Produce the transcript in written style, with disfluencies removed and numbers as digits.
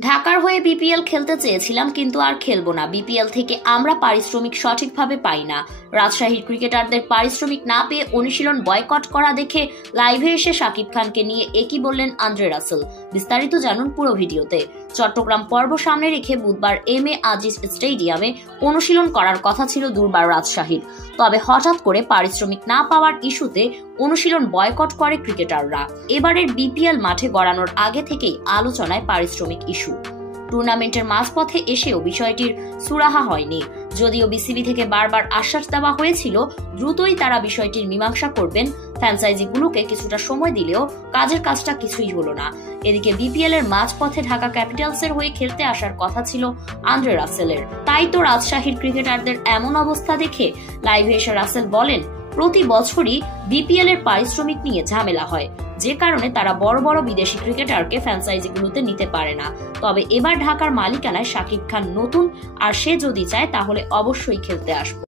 ঢাকার হয়ে বিপিএল খেলতে চেয়েছিলাম, কিন্তু আর খেলবো না। বিপিএল থেকে আমরা পারিশ্রমিক সঠিকভাবে পাই না। রাজশাহীর ক্রিকেটারদের পারিশ্রমিক না পেয়ে অনুশীলন বয়কট করা দেখে লাইভে এসে শাকিব খানকে নিয়ে একই বললেন আন্দ্রে রাসেল। বিস্তারিত জানুন পুরো ভিডিওতে। চট্টগ্রাম পর্ব সামনে রেখে বুধবার এম এ আজিজ স্টেডিয়ামে অনুশীলন করার কথা ছিল দুর্বার রাজশাহীর। তবে হঠাৎ করে পারিশ্রমিক না পাওয়ার ইস্যুতে অনুশীলন বয়কট করে ক্রিকেটাররা। এবারের বিপিএল মাঠে গড়ানোর আগে থেকেই আলোচনায় পারিশ্রমিক ইস্যু। টুর্নামেন্টের মাঝপথে এসেও বিষয়টির সুরাহা হয়নি। যদিও বিসিবি থেকে বারবার আশ্বাস দেওয়া হয়েছিল দ্রুতই তারা বিষয়টির মীমাংসা করবেন, ফ্র্যাঞ্চাইজিগুলোকে কিছুটা সময় দিলেও কাজটা কিছুই হলো না। এদিকে বিপিএল এর মাঝপথে ঢাকা ক্যাপিটালসের হয়ে খেলতে আসার কথা ছিল আন্দ্রে রাসেলের। তাই তো রাজশাহীর ক্রিকেটারদের এমন অবস্থা দেখে লাইভে এসে রাসেল বলেন, প্রতি বছরই বিপিএল এর পারিশ্রমিক নিয়ে ঝামেলা হয়, যে কারণে তারা বড় বড় বিদেশি ক্রিকেটারকে ফ্র্যাঞ্চাইজিগুলোতে নিতে পারে না। তবে এবার ঢাকার মালিকানায় শাকিব খান নতুন, আর সে যদি চায় তাহলে অবশ্যই খেলতে আসবে।